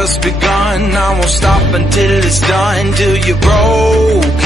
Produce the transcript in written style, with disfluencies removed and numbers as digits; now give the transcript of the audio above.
just begun. I won't stop until it's done. Till you're broke